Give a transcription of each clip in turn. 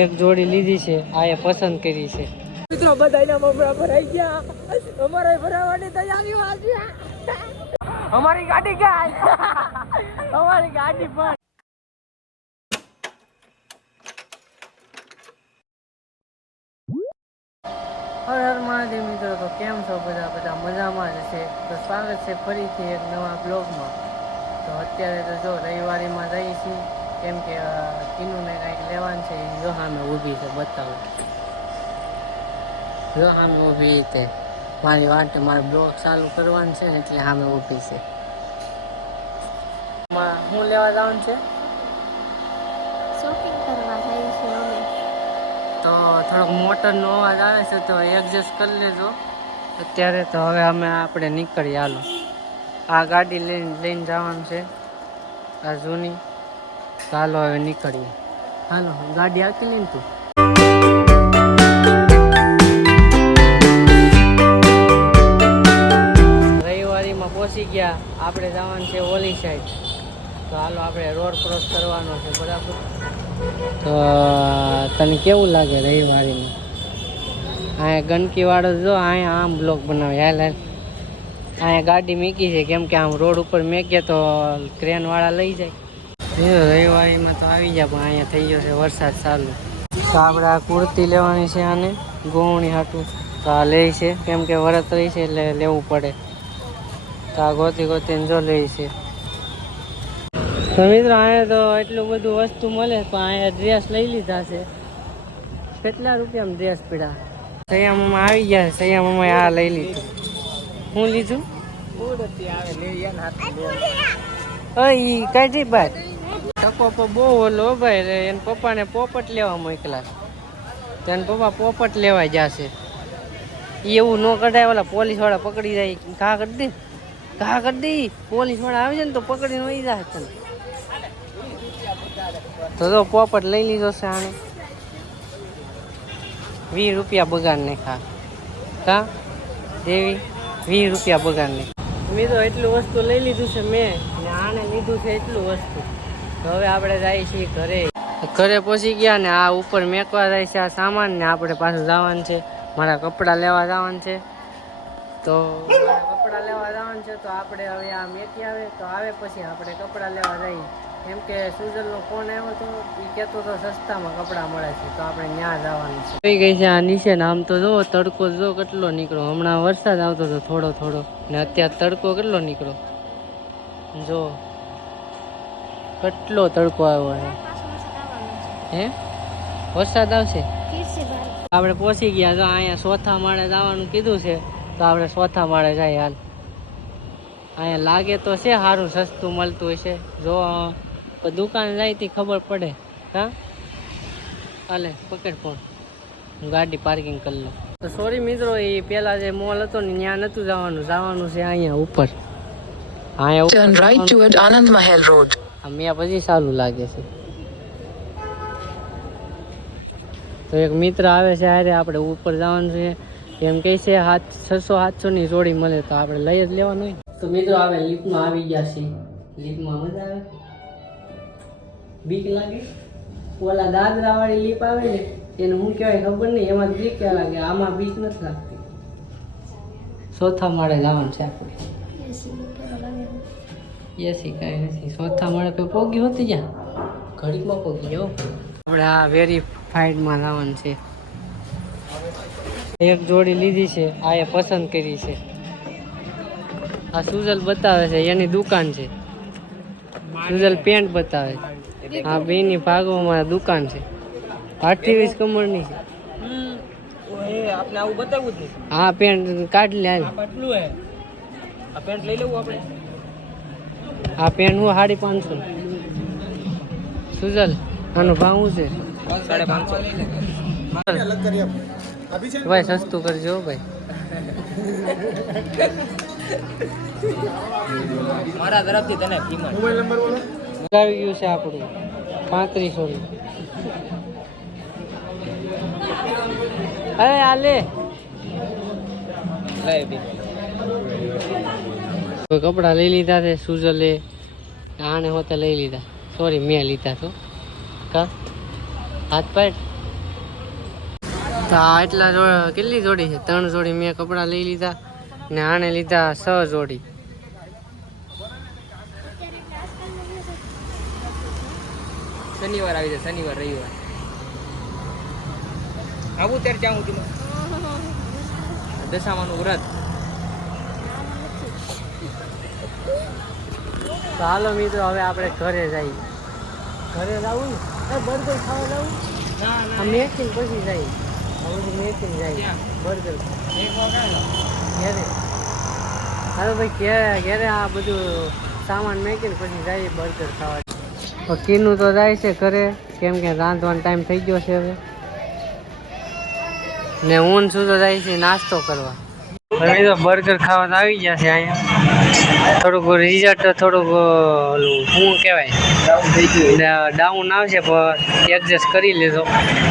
એક જોડી લીધી છે આ એ પસંદ કરી છે. મિત્રો બધાના મમરા ભરાઈ ગયા. અમારે ભરાવાની તૈયારી વાળી અમારી ગાડી ક્યાં? અમારી ગાડી પણ હર હર મિત્રો, તો કેમ છો બધા? બધા મજામાં જ છે. તો સ્વાગત છે ફરીથી એક નવા બ્લોગમાં તો અત્યારે તો જો રવિવારીમાં જઈએ છીએ. કેમ કે કિનુને કંઈક લેવાનું છે જો સામે ઊભી છે બતાવું. જો સામે ઊભી રીતે મારી વાટ મારે બ્લોગ ચાલુ કરવાનું છે ને એટલે સામે ઊભી છે. હું લેવા જવાનું છે? શોપિંગ કરવા જઈએ છીએ અમે. તો થોડોક મોટરનો અવાજ આવે છે તો એડજસ્ટ કરી લેજો. અત્યારે તો હવે અમે આપણે નીકળીએ હાલો. આ ગાડી લઈને લઈને જવાનું છે આ જૂની. હાલો, હવે નીકળીએ. હાલો, ગાડી આકી લઈને તું. રવિવારીમાં પહોંચી ગયા. આપણે જવાનું છે ઓલી સાઈડ તો હાલો, આપણે રોડ ક્રોસ કરવાનો છે બરાબર. તો, તને કેવું લાગે રવિવારીમાં? અહીંયા ગંદકી વાળો જો અહીંયા આમ બ્લોક બનાવે. હાલ હાલ. અહીંયા ગાડી મૂકી છે. કેમ કે આમ રોડ ઉપર મેકીએ તો ક્રેન વાળા લઈ જાય. રવિવારીમાં તો આવી જાય પણ અહીંયા થઈ ગયો છે વરસાદ ચાલુ. તો આપણે આ કુર્તી લેવાની છે આને ગોવણી હાટું. તો આ લે છે કેમ કે વરત રહી છે એટલે લેવું પડે. તો આ ગોતી ગોતીને જો લે છે. તો મિત્રો અહીંયા તો એટલું બધું વસ્તુ મળે પણ અહીંયા ડ્રેસ લઈ લીધા છે. કેટલા રૂપિયામાં ડ્રેસ પીડા? સૈયામાં આવી ગયા છે સૈયામાં આ લઈ લીધું. હું લીધું? આવે લેવી એને હાથ ઈ કાઢી ભાઈ ટકો બહુ ઓલો ભાઈ એને પપ્પાને પોપટ લેવા મોકલા. તો એને પપ્પા પોપટ લેવા જશે. એવું ન કઢાય, ઓલા પોલીસવાળા પકડી જાય. ઘા કરી દે. ઘા કરી દે. પોલીસવાળા આવે છે ને તો પકડીને વહી જાય તને તો તો પોપટ લઈ લીધો છે આણે. વીસ રૂપિયા બગાડ ને ખા કા? દેવી, વીસ રૂપિયા બગાડ ને મેં તો એટલું વસ્તુ લઈ લીધું છે મેં. ને આણે લીધું છે એટલું વસ્તુ. તો હવે આપણે જઈએ છીએ ઘરે. ઘરે પહોંચી ગયા ને આ ઉપર મેકવા જાય છે આ સામાન ને આપણે પાછું જવાનું છે. મારા કપડાં લેવા જવાનું છે. તો મારા કપડાં લેવા જવાનું છે તો આપણે હવે આ મેકી આવે તો આવે પછી આપણે કપડાં લેવા જઈએ. કેમ કે સુજલનો ફોન આવ્યો તો એ કહેતો તો સસ્તામાં કપડાં મળે છે તો આપણે ત્યાં જવાનું છે. થઈ ગઈ છે આ નીચે ને આમ તો જો તડકો જો કેટલો નીકળો હમણાં વરસાદ આવતો હતો થોડો થોડો. ને અત્યારે તડકો કેટલો નીકળો જો. કેટલો તડકો આવ્યો છે હે? વરસાદ આવશે? આપણે પહોંચી ગયા જો અહીંયા ચોથા માળે જવાનું કીધું છે તો આપણે ચોથા માળે જાય હાલ. અહીંયા લાગે તો છે સારું સસ્તું મળતું છે. જો દુકાન જાય તી ખબર પડે. હા? હાલે પકડ ફોન હું ગાડી પાર્કિંગ કરી લઉં. તો સોરી મિત્રો એ પેલા જે મોલ હતો ને ત્યાં નતું જવાનું. જવાનું છે અહીંયા ઉપર. અહીંયા ઉપર Turn right જવાનું. toward Anand Mahal મેં પછી સારું લાગે છે. તો એક મિત્ર આવે છે અરે આપણે ઉપર જવાનું છે. એમ કહે છે, હાથ, છસો સાતસો ની જોડી મળે તો આપણે લઈ જ લેવાનું હોય. તો મિત્રો આવે લિફ્ટમાં આવી ગયા છે લિફ્ટમાં મજા આવે. બીક લાગે. ઓલા દાદરા વાળી લીપ આવે ને, એને હું કહેવાય ખબર નહીં, એમાં બીક ક્યાં લાગે? આમાં બીક નથી લાગતી. ચોથા માળે જવાનું છે આપણે. એસી કાંઈ નથી. ચોથા માળે કોઈ પોગી હોતી જા ઘડીકમાં પોગી જાઓ આપણે આ વેરીફાઈડમાં લાવવાનું છે. એક જોડી લીધી છે આ એ પસંદ કરી છે. આ સુજલ બતાવે છે એની દુકાન છે. સુજલ પેન્ટ બતાવે છે. આ બેની ભાગોમાં દુકાન છે. અઠ્યાવીસ વીસ કમરની છે. આપણે આવું બતાવવું જ નહીં. આ પેન્ટ કાઢ લે હે. પેન્ટ લઈ લેવું આપણે. આ પેન હું સાડી પાંચસો. સુજલ આનો ભાવ શું છે. સાડા પાંચસો ભાઈ સસ્તું કરજો હો ભાઈ. મારા તરફથી તને કિંમત. આવી ગયું છે આપણું. પાંત્રીસો અરે આ લે. કપડાં લઈ લીધા છે સુઝલે આને હોતે લઈ લીધા. સોરી મેં લીધા તો. કા? હાથ પાડ. તો આ એટલા જો- કેટલી જોડી છે? ત્રણ જોડી મેં કપડાં લઈ લીધા ને આને લીધા છ જોડી. શનિવાર આવી જાય શનિવાર રવિવાર. આવું ત્યારે ચાહું છું દશામાનું વ્રત. તો હાલો મિત્રો હવે આપણે ઘરે જઈએ. ઘરે જવું ને? બર્ગર ખાવા જવું? મેકિંગ પછી જાય હવે મેકિંગ ક્યાં? બર્ગર ઘેરે. હાલો ભાઈ ઘેરે ઘેરે આ બધું સામાન મેકીને પછી જાય બર્ગર ખાવા. કીનું તો જાય છે ઘરે. કેમ કે રાંધવાનો ટાઈમ થઈ ગયો છે હવે. ને ઊન સુધો જાય છે નાસ્તો કરવા. હવે તો બર્ગર ખાવા આવી ગયા છે અહીંયા. થોડુંક રિઝલ્ટ થોડુંક ઓલું શું કહેવાય? ડાઉન આવશે પણ એડજસ્ટ કરી લેજો.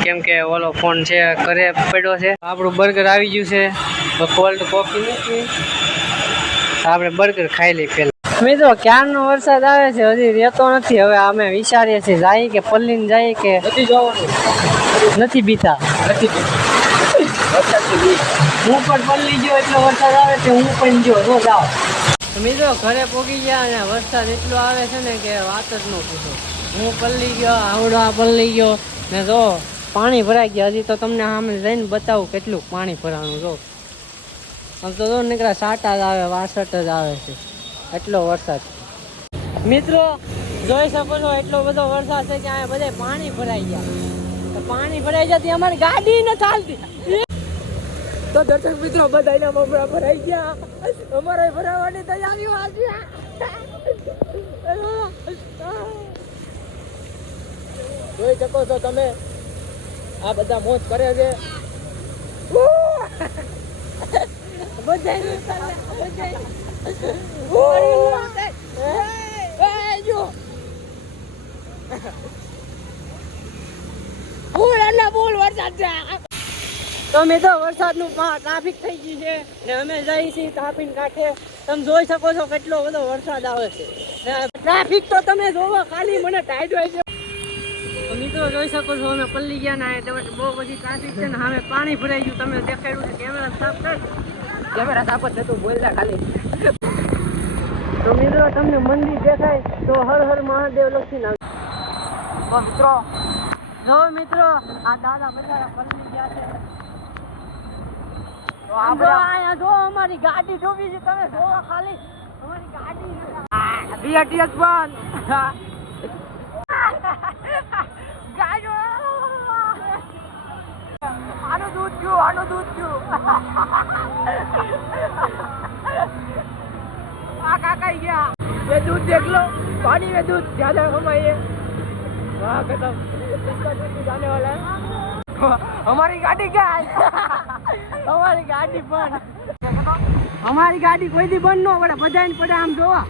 કેમ કે ઓલો ફોન છે ઘરે પડ્યો છે. આપણું બર્ગર આવી ગયું છે. કોલ્ડ કોફી નથી આપણે બર્ગર ખાઈ લઈ પહેલાં. મિત્રો ક્યારનો વરસાદ આવે છે હજી રહેતો નથી. હવે અમે વિચારીએ છીએ જાય કે પલ્લીને જાય કે નથી બીતા. નથી હું પણ પલ્લી ગયો એટલો વરસાદ આવે મિત્રો, ઘરે પોગી ગયા અને વરસાદ એટલો આવે છે ને કે વાત જ ન પૂછો. હું પલ્લી ગયો, આવડો આ પલ્લી ગયો. ને જો, પાણી ભરાઈ ગયા. હજી તો તમને સામે જઈને બતાવું કેટલું પાણી ભરાવાનું જો. આમ તો જો નીકળ્યા સાટા જ આવે, વાસઠ જ આવે છે. એટલો વરસાદ. મિત્રો, જોઈ શકો છો, એટલો બધો વરસાદ છે કે અહીંયા બધે પાણી ભરાઈ ગયા. પાણી ભરાઈ જતી અમારી ગાડી ન ચાલતી તો દર્શક મિત્રો બધાના મમરા ભરાઈ ગયા. અમારે ભરાવાની તૈયારીઓ આજે જોઈ શકો છો તમે. આ બધા મોજ કરે છે. બધાય તો મેં તો વરસાદનું ટ્રાફિક થઈ ગયું છે. ને અમે જઈએ છીએ તાપીને કાંઠે. તમે જોઈ શકો છો કેટલો બધો વરસાદ આવે છે. ટ્રાફિક તો તમે જોવો ખાલી મને ટાઈટ હોય છે. તો મિત્રો જોઈ શકો છો અમે પલ્લી ગયા ના એટલે બહુ બધી ટ્રાફિક છે ને સામે પાણી ભરાઈ ગયું. તમે દેખાડ્યું છે કેમેરા સાફ કર. કેમેરા સાફ જ નતું બોલતા ખાલી. તો મિત્રો તમને મંદિર દેખાય તો હર હર મહાદેવ લખી નાખ મિત્રો. જો મિત્રો આ દાદા બધા પલ્લી ગયા છે. અહીંયા જો અમારી ગાડી ડૂબી છે તમે જોવા ખાલી આનું દૂધ પીવું આનું દૂધ પીવું આ કાકા ગયા. મેં દૂધ દેખ લો પાણી દૂધ જ્યાદા હમાઈએ વાહ ખતમ જાને વાલા અમારી ગાડી અમારી ગાડી બંધ અમારી ગાડી કોઈ દી બંધ ન પડે બધા ને પડે આમ જોવા.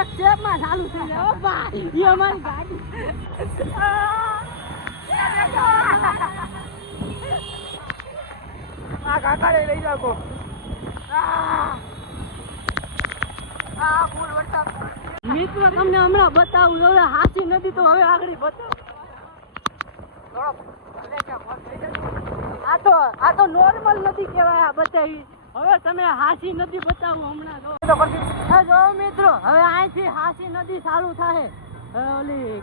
એક સ્ટેપમાં ચાલુ થઈ જાય. ભાઈ અમારી ગાડી. આ કાકા લઈ રાખો. આ ફૂલ વરસાદ. મિત્રો, તમને હમણાં બતાવું, હવે હાથી નથી તો હવે આગળ બતાવું. આ તો આ તો નોર્મલ નથી કહેવાય આ બતાવી હવે તમે હાસી નદી બતાવો હમણાં જો. મિત્રો હવે અહીંથી હાસી નદી ચાલુ થાય. ઓલી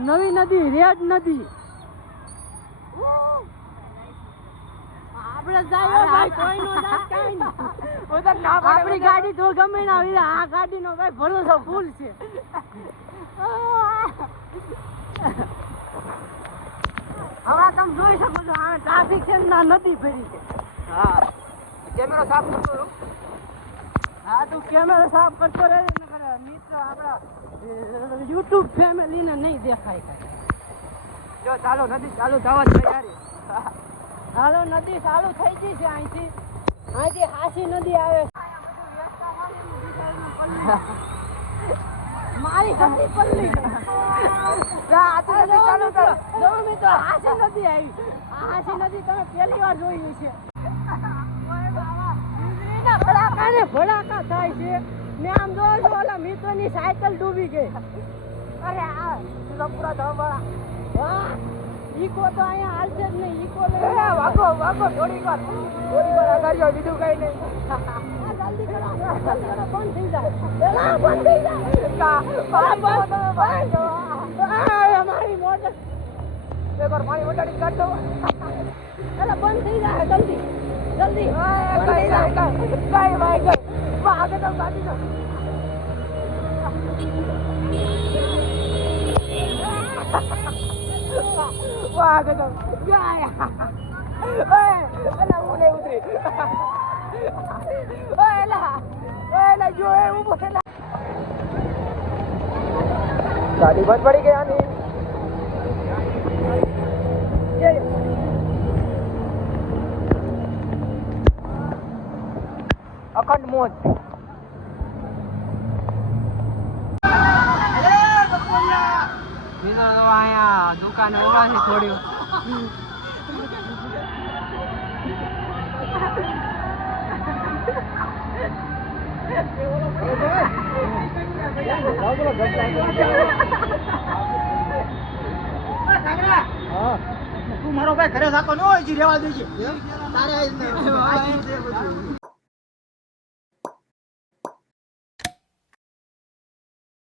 નવી નદી રેડ નદી. આપણે નો ના ગાડી તો ગમે ના આવી આ ગાડીનો ભાઈ ભરોસો ફૂલ છે. તમે જોઈ શકો છો આ ટ્રાફિક છે ને નદી ભરી છે. હા. કેમેરો સાફ કરતો રહું. હા તું કેમેરો સાફ કરતો રહે મિત્ર આપણા યુટ્યુબ ફેમિલીને નહીં દેખાય જો ચાલો નદી ચાલુ થવા જ તૈયારી હાલો નદી ચાલુ થઈ ગઈ છે અહીંથી. અહીંથી હાસી નદી આવે મારી હાસી પલ્લી. તો ચાલુ કરો. જો મિત્રો હાસી નદી આવી. આ હાસી નદી તમે પહેલી વાર જોયું છે. વીજળીના ભડાકાને ભડાકા થાય છે. ને આમ જો છો ઓલા મિત્રની સાયકલ ડૂબી ગઈ. અરે આ પૂરા ધમાડા વાહ ઈકો તો અહીંયા હાલશે જ નહીં ઈકો લઈ વાગો વાગો થોડીક વાર. થોડીક વાર આગાડ્યો બીજું કઈ નહીં. જલ્દી કરો જલ્દી કરો બંધ થઈ જાય એલા બંધ થઈ જાય બંધ બંધ અમારી મોટર એકવાર પાણી વટાડી કાઢ દો એલા બંધ થઈ જાય જલ્દી જલ્દી કઈ જાય કઈ કઈ ભાઈ કઈ વાગે તો કાઢી દો વાગે તો જાય ઓય એલા હું નહીં ઉતરી ગાડી બંધ પડી ગયા ની અખંડ મોજ બીજો તો અહીંયા દુકાને ઊભા છે તું મારો ભાઈ ઘરે સાતો ન હોય છે રેવા દેજે. તારે